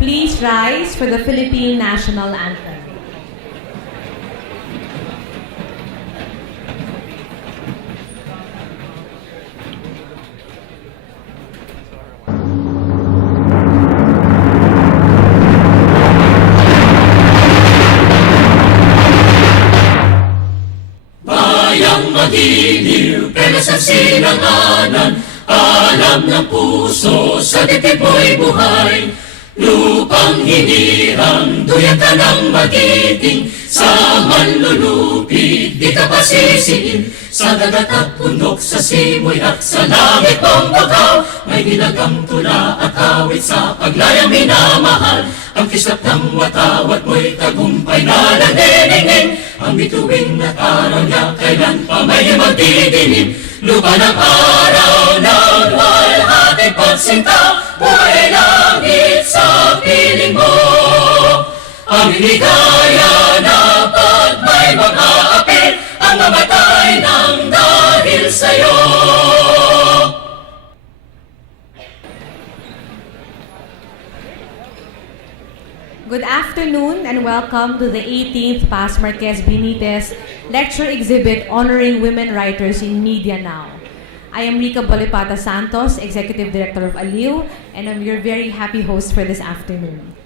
Please rise for the Philippine National Anthem. Magiliw, pero sa sinanganan, alam ng puso, sa dibdib mo'y buhay. Lupang hinirang, duyan ka ng magiting, sa manlulupit, di ka pasisiin. Sa dagat at bundok, sa simoy at sa langit mong bakaw, may nilagang tula at awit sa paglayang minamahal. Ang kislap ng watawat mo'y tagumpay na nandiningning. Ang bituin at araw niya kailan pa may magdidilim. Lupa ng araw ng walhating pagsinta, buhay langit sa piling mo. Ang ligaya na pag may mga api, ang mamatay ng dahil sa'yo. Good afternoon and welcome to the 18th Paz Marquez Benitez Lecture Exhibit honoring women writers in media now. I am Rica Bolipata Santos, Executive Director of ALiWW, and I'm your very happy host for this afternoon.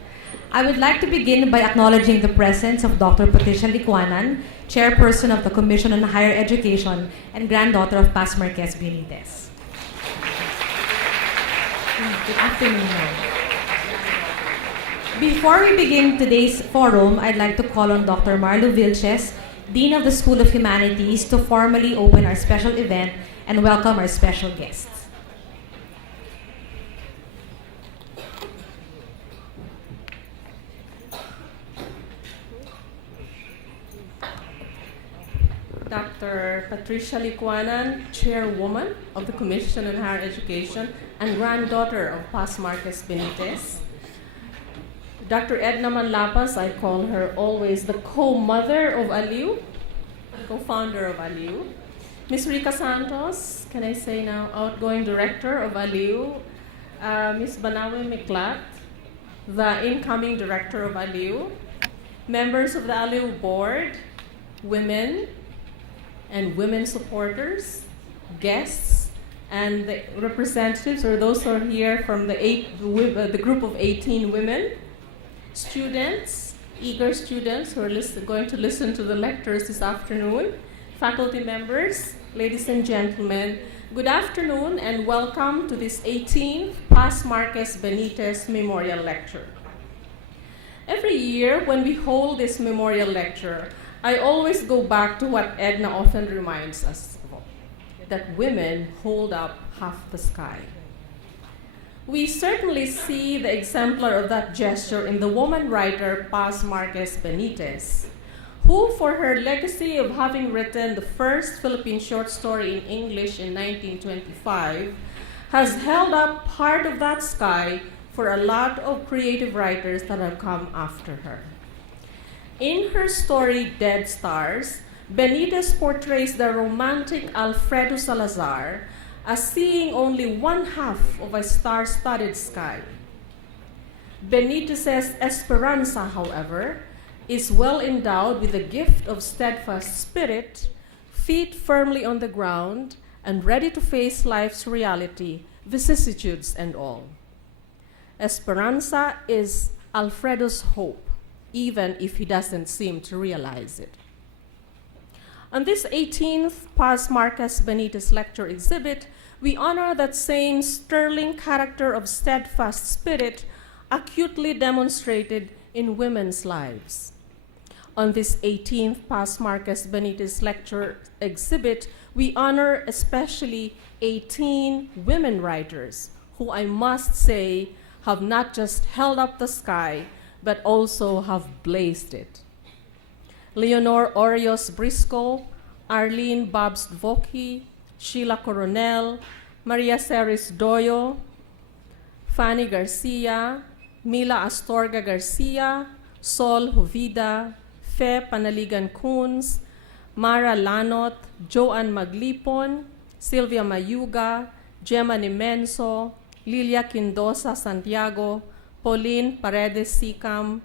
I would like to begin by acknowledging the presence of Dr. Patricia Licuanan, Chairperson of the Commission on Higher Education and granddaughter of Paz Marquez Benitez. Good afternoon, ma'am. Before we begin today's forum, I'd like to call on Dr. Marlo Vilches, Dean of the School of Humanities, to formally open our special event and welcome our special guests. Dr. Patricia Licuanan, Chairwoman of the Commission on Higher Education and granddaughter of Paz Marquez Benitez. Dr. Edna Manlapas, I call her always the co-mother of ALiWW, co-founder of ALiWW. Ms. Rica Santos, can I say now, outgoing director of ALiWW. Ms. Banawe Miklat, the incoming director of ALiWW. Members of the ALiWW board, women and women supporters, guests, and the representatives, or those who are here from the group of 18 women. Students, eager students who are going to listen to the lectures this afternoon, faculty members, ladies and gentlemen, good afternoon and welcome to this 18th Paz Marquez Benitez Memorial Lecture. Every year when we hold this memorial lecture, I always go back to what Edna often reminds us of, that women hold up half the sky. We certainly see the exemplar of that gesture in the woman writer Paz Marquez Benitez, who, for her legacy of having written the first Philippine short story in English in 1925, has held up part of that sky for a lot of creative writers that have come after her. In her story Dead Stars, Benitez portrays the romantic Alfredo Salazar as seeing only one half of a star-studded sky. Benitez's Esperanza, however, is well endowed with the gift of steadfast spirit, feet firmly on the ground, and ready to face life's reality, vicissitudes and all. Esperanza is Alfredo's hope, even if he doesn't seem to realize it. On this 18th Paz Marquez Benitez Lecture Exhibit, we honor that same sterling character of steadfast spirit acutely demonstrated in women's lives. On this 18th Paz Marquez Benitez Lecture Exhibit, we honor especially 18 women writers who, I must say, have not just held up the sky, but also have blazed it. Leonor Aureus Briscoe, Arlene Babst Vokey, Sheila Coronel, Maria Ceres Doyo, Fanny Garcia, Mila Astorga Garcia, Sol Juvida, Panaligan Koons, Marra Lanot, Joan Maglipon, Sylvia Mayuga, Gemma Nemenzo, Lilia Quindoza Santiago, Pauline Paredes Sicam,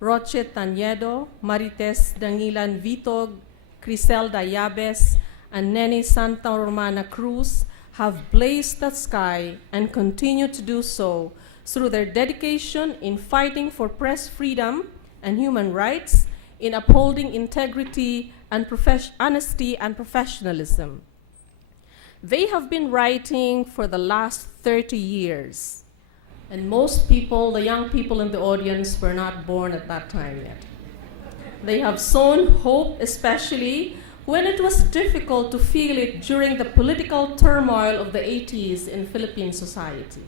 Roche Taniedo, Marites Dangilan Vitog, Criselda Yabes, and Neni Santa Romana Cruz have blazed the sky and continue to do so through their dedication in fighting for press freedom and human rights, in upholding integrity and honesty and professionalism. They have been writing for the last 30 years. And most people, the young people in the audience, were not born at that time yet. They have sown hope, especially when it was difficult to feel it during the political turmoil of the 80s in Philippine society.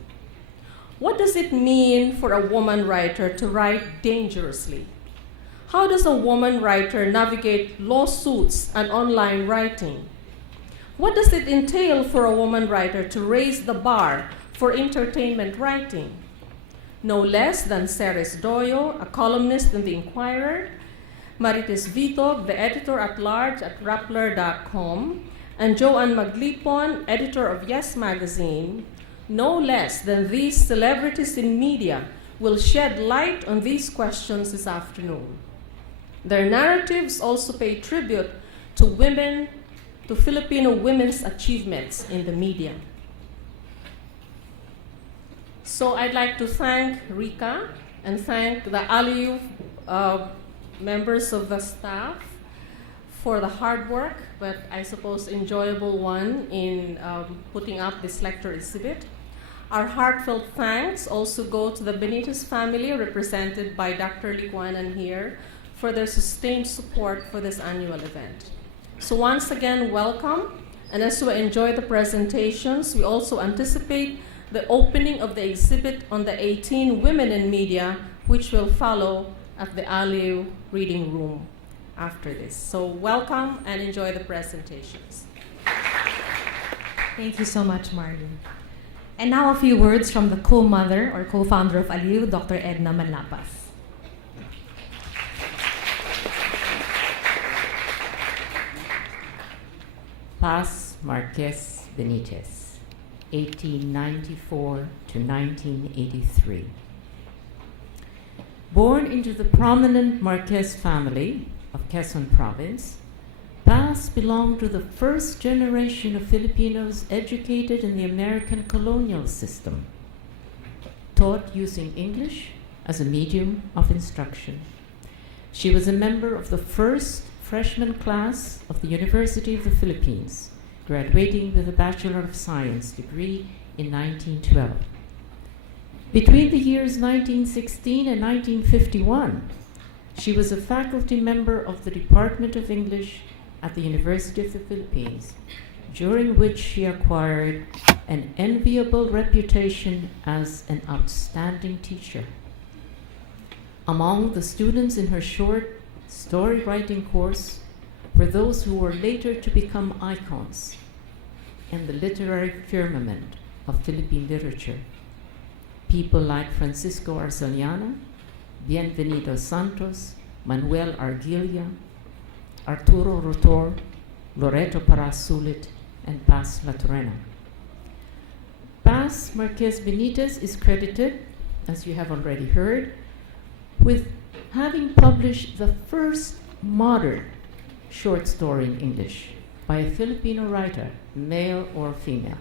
What does it mean for a woman writer to write dangerously? How does a woman writer navigate lawsuits and online writing? What does it entail for a woman writer to raise the bar for entertainment writing? No less than Ceres Doyo, a columnist in The Inquirer, Marites Vitog, the editor-at-large at Rappler.com, and Joanne Maglipon, editor of Yes Magazine, no less than these celebrities in media will shed light on these questions this afternoon. Their narratives also pay tribute to women, to Filipino women's achievements in the media. So I'd like to thank Rika and thank the ALiWW members of the staff for the hard work, but I suppose enjoyable one in putting up this lecture exhibit. Our heartfelt thanks also go to the Benitez family, represented by Dr. Liquanan here, for their sustained support for this annual event. So once again, welcome. And as we enjoy the presentations, we also anticipate the opening of the exhibit on the 18 women in media, which will follow at the ALiWW reading room after this. So welcome and enjoy the presentations. Thank you so much, Marlene. And now a few words from the co-mother or co-founder of ALiWW, Dr. Edna Manlapas. Paz Marquez Benitez, 1894 to 1983. Born into the prominent Marquez family of Quezon Province, Paz belonged to the first generation of Filipinos educated in the American colonial system, taught using English as a medium of instruction. She was a member of the first freshman class of the University of the Philippines, graduating with a Bachelor of Science degree in 1912. Between the years 1916 and 1951, she was a faculty member of the Department of English at the University of the Philippines, during which she acquired an enviable reputation as an outstanding teacher. Among the students in her short story writing course were those who were later to become icons in the literary firmament of Philippine literature. People like Francisco Arceliana, Bienvenido Santos, Manuel Arguilla, Arturo Rotor, Loreto Parasulit, and Paz Latorena. Paz Marquez Benitez is credited, as you have already heard, with having published the first modern short story in English by a Filipino writer, male or female.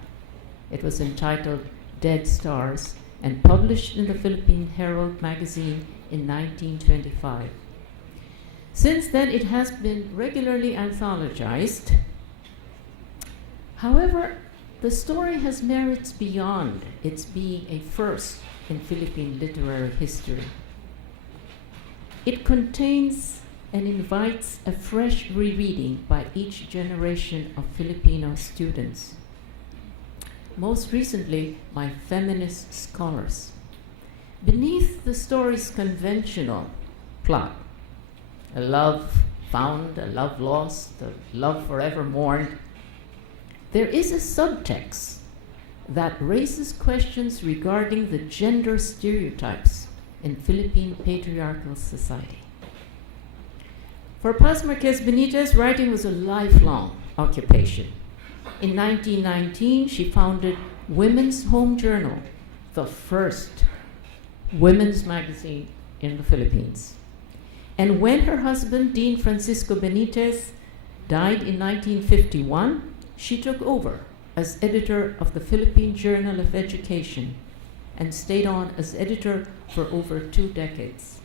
It was entitled Dead Stars and published in the Philippine Herald magazine in 1925. Since then, it has been regularly anthologized. However, the story has merits beyond its being a first in Philippine literary history. It contains and invites a fresh rereading by each generation of Filipino students, most recently by feminist scholars. Beneath the story's conventional plot, a love found, a love lost, a love forever mourned, there is a subtext that raises questions regarding the gender stereotypes in Philippine patriarchal society. For Paz Marquez Benitez, writing was a lifelong occupation. In 1919, she founded Women's Home Journal, the first women's magazine in the Philippines. And when her husband, Dean Francisco Benitez, died in 1951, she took over as editor of the Philippine Journal of Education and stayed on as editor for over 2 decades.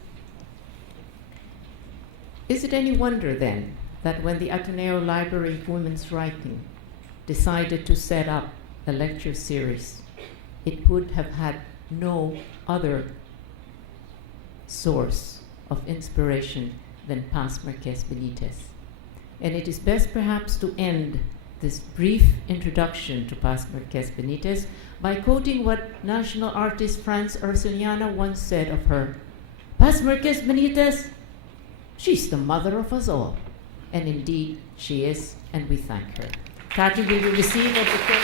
Is it any wonder then that when the Ateneo Library of Women's Writing decided to set up a lecture series, it would have had no other source of inspiration than Paz Marquez Benitez. And it is best perhaps to end this brief introduction to Paz Marquez Benitez by quoting what national artist Franz Ursiniana once said of her: Paz Marquez Benitez, she's the mother of us all. And indeed, she is, and we thank her. Tati, we will receive a bouquet.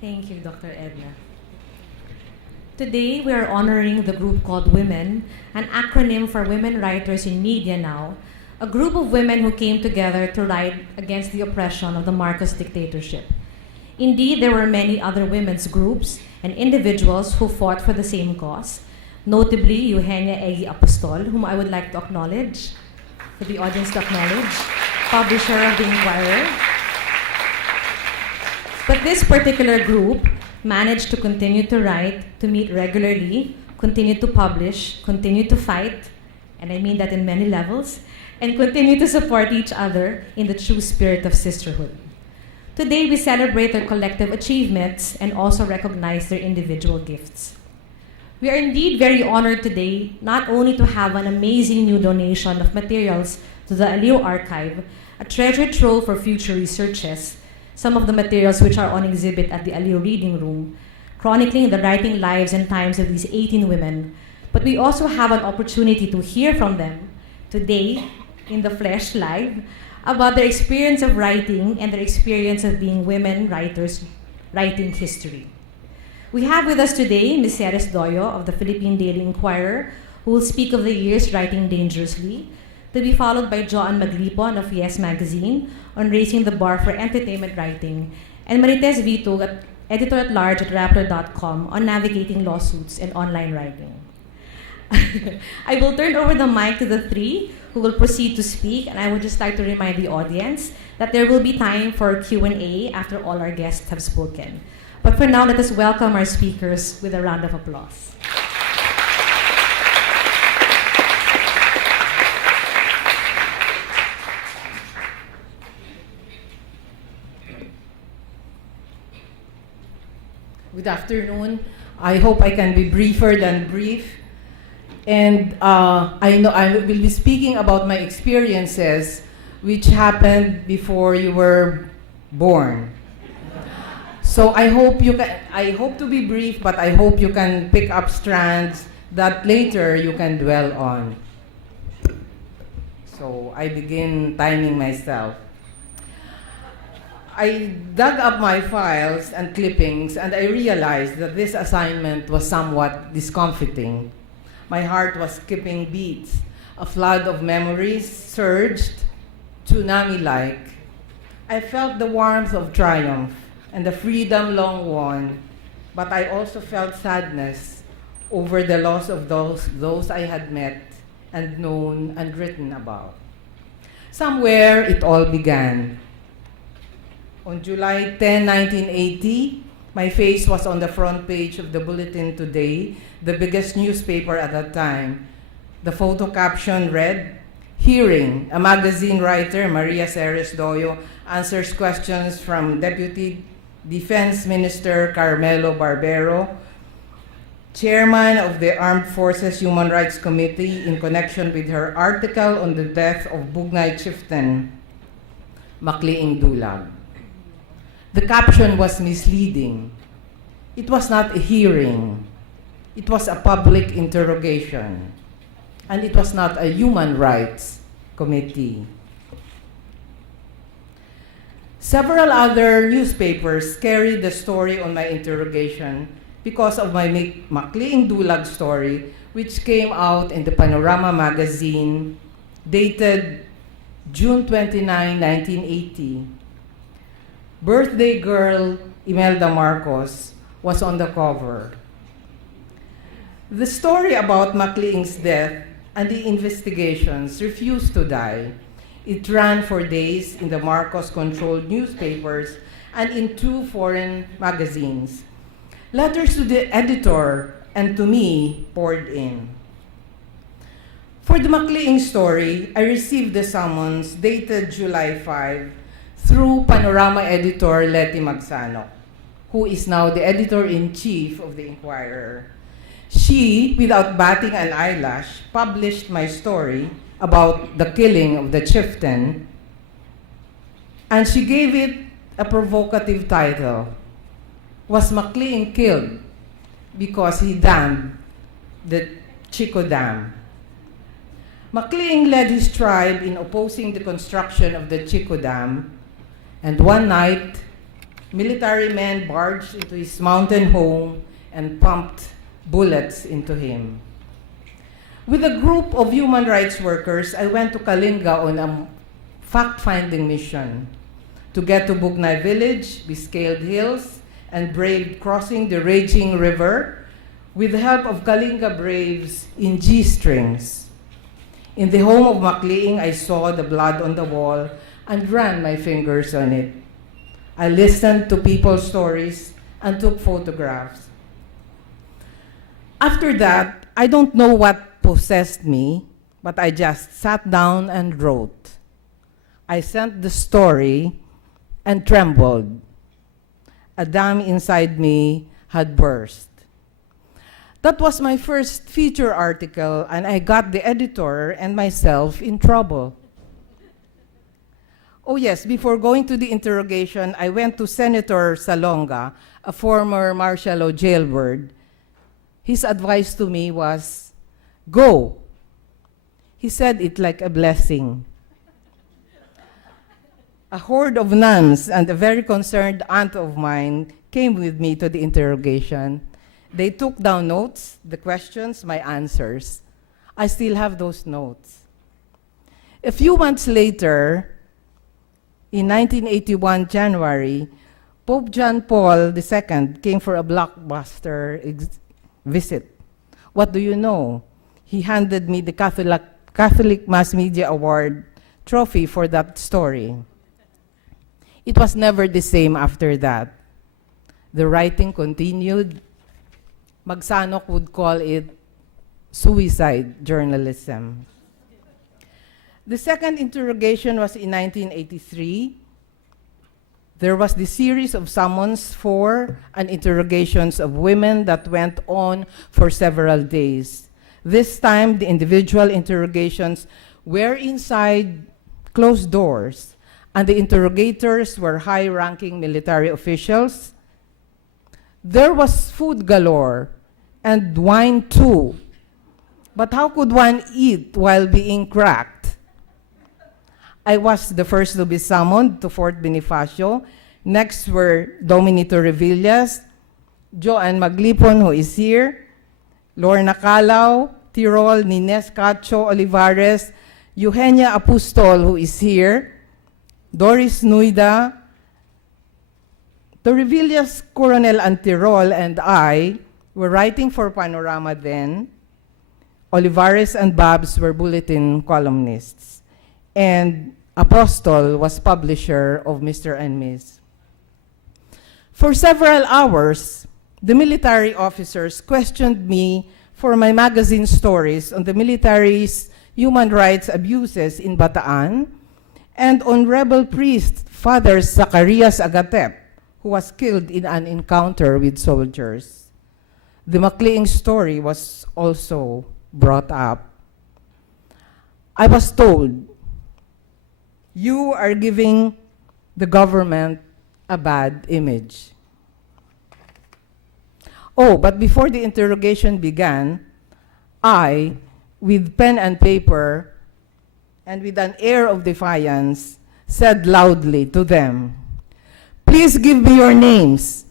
Thank you, Dr. Edna. Today, we are honoring the group called Women, an acronym for Women Writers in Media Now, a group of women who came together to write against the oppression of the Marcos dictatorship. Indeed, there were many other women's groups and individuals who fought for the same cause, notably Eugenia Egi Apostol, whom I would like to acknowledge, for the audience to acknowledge, publisher of The Inquirer. But this particular group managed to continue to write, to meet regularly, continue to publish, continue to fight, and I mean that in many levels, and continue to support each other in the true spirit of sisterhood. Today, we celebrate their collective achievements and also recognize their individual gifts. We are indeed very honored today not only to have an amazing new donation of materials to the ALiWW archive, a treasure trove for future researches, some of the materials which are on exhibit at the ALiWW Reading Room, chronicling the writing lives and times of these 18 women, but we also have an opportunity to hear from them today, in the flesh live, about their experience of writing and their experience of being women writers writing history. We have with us today Ms. Ceres Doyo of the Philippine Daily Inquirer, who will speak of the years writing dangerously, to be followed by Joan Maglipon of Yes Magazine on raising the bar for entertainment writing, and Marites Vitug, editor-at-large at Raptor.com on navigating lawsuits and online writing. I will turn over the mic to the three who will proceed to speak, and I would just like to remind the audience that there will be time for Q&A after all our guests have spoken. But for now, let us welcome our speakers with a round of applause. Good afternoon. I hope I can be briefer than brief. And I know I will be speaking about my experiences which happened before you were born. So I hope to be brief, but I hope you can pick up strands that later you can dwell on. So I begin timing myself. I dug up my files and clippings, and I realized that this assignment was somewhat discomfiting. My heart was skipping beats. A flood of memories surged, tsunami-like. I felt the warmth of triumph and the freedom long won, but I also felt sadness over the loss of those I had met and known and written about. Somewhere it all began. On July 10, 1980, my face was on the front page of the Bulletin Today, the biggest newspaper at that time. The photo caption read, "Hearing, a magazine writer, Maria Ceres Doyo, answers questions from Deputy Defense Minister Carmelo Barbero, Chairman of the Armed Forces Human Rights Committee, in connection with her article on the death of Bugnay chieftain, Makliing Dulag." The caption was misleading. It was not a hearing. It was a public interrogation. And it was not a human rights committee. Several other newspapers carried the story on my interrogation because of my Makliing Dulag story, which came out in the Panorama magazine, dated June 29, 1980. Birthday girl Imelda Marcos was on the cover. The story about MacLean's death and the investigations refused to die. It ran for days in the Marcos-controlled newspapers and in 2 foreign magazines. Letters to the editor and to me poured in. For the MacLean story, I received the summons dated July 5 through Panorama editor Letty Magsano, who is now the editor-in-chief of the Inquirer. She, without batting an eyelash, published my story about the killing of the chieftain, and she gave it a provocative title. Was MacLean killed because he dammed the Chico Dam? MacLean led his tribe in opposing the construction of the Chico Dam, and one night, military men barged into his mountain home and pumped bullets into him. With a group of human rights workers, I went to Kalinga on a fact-finding mission to get to Buknay village. We scaled hills and braved crossing the raging river with the help of Kalinga braves in G-strings. In the home of MacLean, I saw the blood on the wall and ran my fingers on it. I listened to people's stories and took photographs. After that, I don't know what possessed me, but I just sat down and wrote. I sent the story and trembled. A dam inside me had burst. That was my first feature article, and I got the editor and myself in trouble. Oh yes, before going to the interrogation, I went to Senator Salonga, a former martial law jailbird. His advice to me was, go. He said it like a blessing. A horde of nuns and a very concerned aunt of mine came with me to the interrogation. They took down notes, the questions, my answers. I still have those notes. A few months later, in 1981 January, Pope John Paul II came for a blockbuster visit. What do you know? He handed me the Catholic Mass Media Award trophy for that story. It was never the same after that. The writing continued. Magsanok would call it suicide journalism. The second interrogation was in 1983. There was the series of summons for and interrogations of women that went on for several days. This time, the individual interrogations were inside closed doors, and the interrogators were high-ranking military officials. There was food galore and wine too. But how could one eat while being cracked? I was the first to be summoned to Fort Bonifacio. Next were Dominito Revillas, Joanne Maglipon, who is here, Lorna Calao, Tirol, Nines Cacho Olivares, Eugenia Apostol, who is here, Doris Nuida. The Revillas, Coronel, and Tirol and I were writing for Panorama then. Olivares and Babst were bulletin columnists. And Apostol was publisher of Mr. and Miss. For several hours, the military officers questioned me for my magazine stories on the military's human rights abuses in Bataan and on rebel priest Father Zacarias Agatep, who was killed in an encounter with soldiers. The MacLean story was also brought up. I was told, you are giving the government a bad image. Oh, but before the interrogation began, I, with pen and paper, and with an air of defiance, said loudly to them, please give me your names.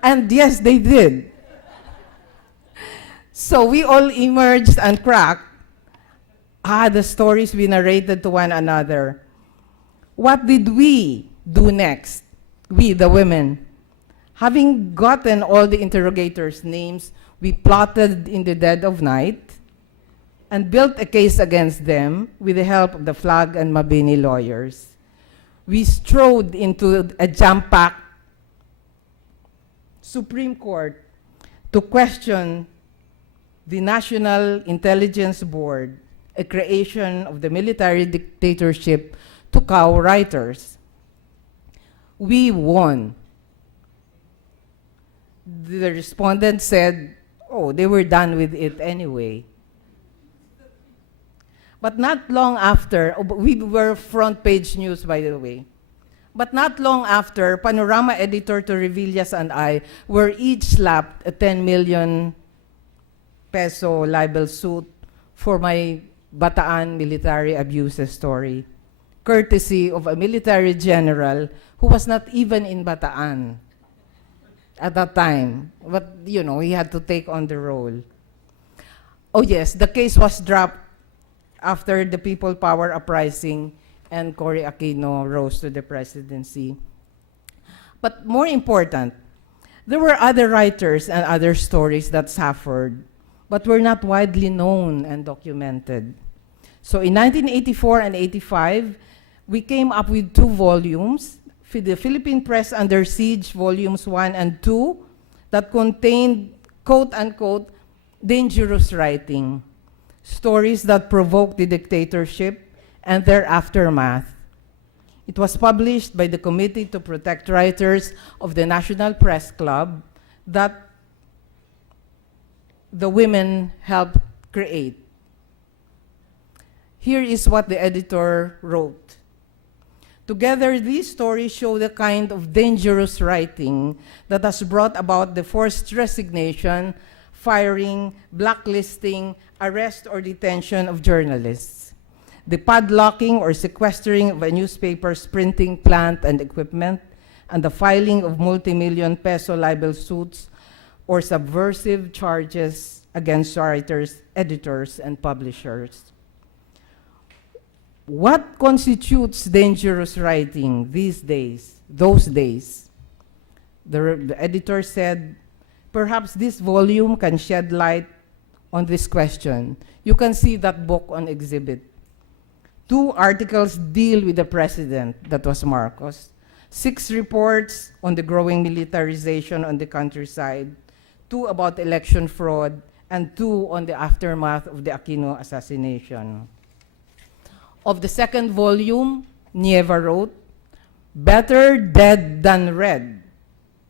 And yes, they did. So we all emerged and cracked. the stories we narrated to one another. What did we do next? We, the women. Having gotten all the interrogators' names, we plotted in the dead of night and built a case against them with the help of the Flag and Mabini lawyers. We strode into a jam-packed Supreme Court to question the National Intelligence Board, a creation of the military dictatorship to cow writers. We won. The respondent said, oh, they were done with it anyway. But not long after, we were front page news, by the way. But not long after, Panorama editor to Revillas and I were each slapped a 10 million peso libel suit for my Bataan military abuses story, courtesy of a military general who was not even in Bataan at that time. But, you know, he had to take on the role. Oh yes, the case was dropped after the People Power Uprising and Cory Aquino rose to the presidency. But more important, there were other writers and other stories that suffered, but were not widely known and documented. So in 1984 and 85, we came up with 2 volumes, the Philippine Press Under Siege, Volumes 1 and 2, that contained, quote-unquote, dangerous writing, stories that provoked the dictatorship and their aftermath. It was published by the Committee to Protect Writers of the National Press Club that the women helped create. Here is what the editor wrote. Together, these stories show the kind of dangerous writing that has brought about the forced resignation, firing, blacklisting, arrest or detention of journalists, the padlocking or sequestering of a newspaper's printing plant and equipment, and the filing of multi-million peso libel suits or subversive charges against writers, editors, and publishers. What constitutes dangerous writing these days, those days? The editor said, perhaps this volume can shed light on this question. You can see that book on exhibit. 2 articles deal with the president, that was Marcos. 6 reports on the growing militarization on the countryside. 2 about election fraud, and 2 on the aftermath of the Aquino assassination. Of the second volume, Nieva wrote, Better Dead Than Read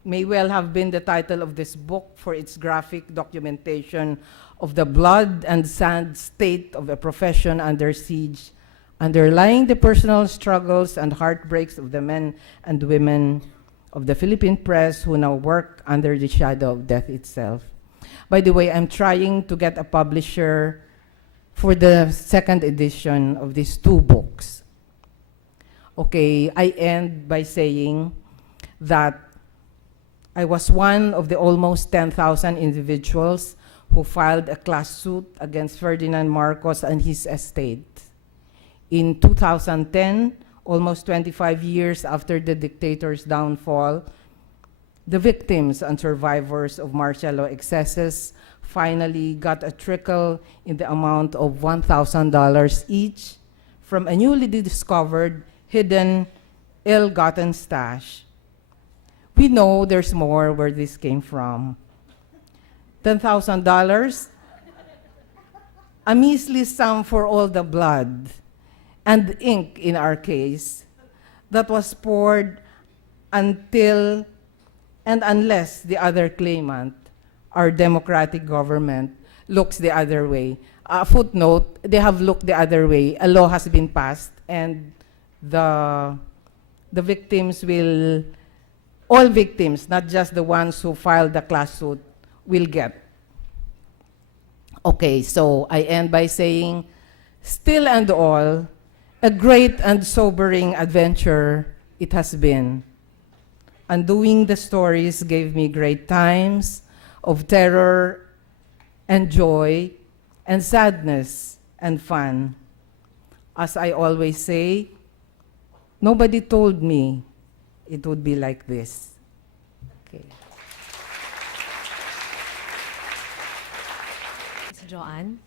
may well have been the title of this book for its graphic documentation of the blood and sand state of a profession under siege, underlying the personal struggles and heartbreaks of the men and women of the Philippine press who now work under the shadow of death itself. By the way, I'm trying to get a publisher for the second edition of these 2 books. Okay, I end by saying that I was one of the almost 10,000 individuals who filed a class suit against Ferdinand Marcos and his estate. In 2010, almost 25 years after the dictator's downfall, the victims and survivors of martial law excesses finally got a trickle in the amount of $1,000 each from a newly discovered, hidden, ill-gotten stash. We know there's more where this came from. $10,000, a measly sum for all the blood and ink, in our case, that was poured until and unless the other claimant, our democratic government, looks the other way. Footnote, they have looked the other way. A law has been passed, and the victims will, all victims, not just the ones who filed the class suit, will get. Okay, so I end by saying, still and all, a great and sobering adventure it has been. Undoing the stories gave me great times of terror and joy and sadness and fun. As I always say, nobody told me it would be like this. Okay. Miss Joanne.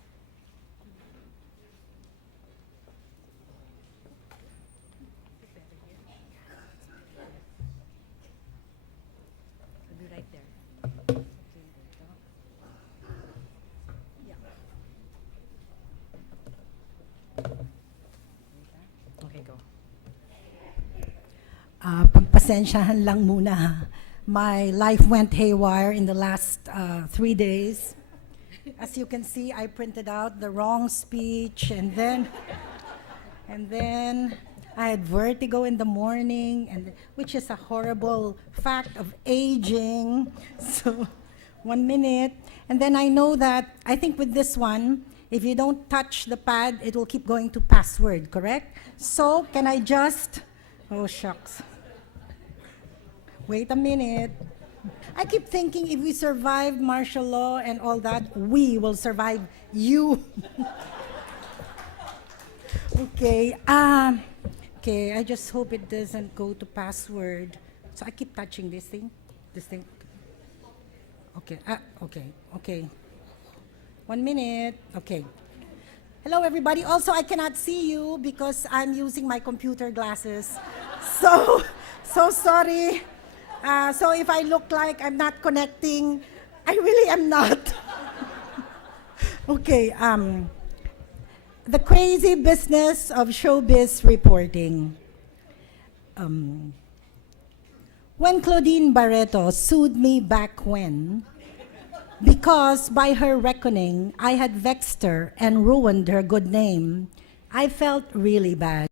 I'll be right there. Okay, go. Pagpasensyahan lang muna. Ha. My life went haywire in the last 3 days. As you can see, I printed out the wrong speech, and then I had vertigo in the morning, which is a horrible fact of aging. So 1 minute, and then I know that, I think with this one, if you don't touch the pad, it will keep going to password, correct? So can I just, oh shucks. Wait a minute. I keep thinking if we survived martial law and all that, we will survive you. Okay. Okay, I just hope it doesn't go to password. So I keep touching this thing. Okay. Okay. 1 minute. Okay. Hello, everybody. Also, I cannot see you because I'm using my computer glasses. So sorry. So if I look like I'm not connecting, I really am not. Okay, the crazy business of showbiz reporting. When Claudine Barreto sued me back when, because by her reckoning, I had vexed her and ruined her good name, I felt really bad.